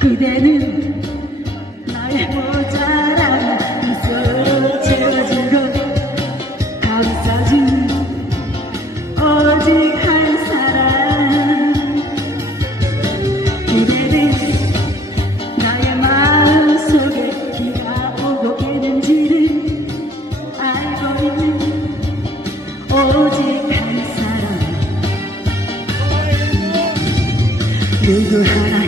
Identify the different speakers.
Speaker 1: 그대는 나의 모자란 미소로 채워주고 감싸준 오직 한 사람. 그대는 나의 마음속에 비가 오고 깨는지를 알고 있는 오직 한 사람. 누구 하나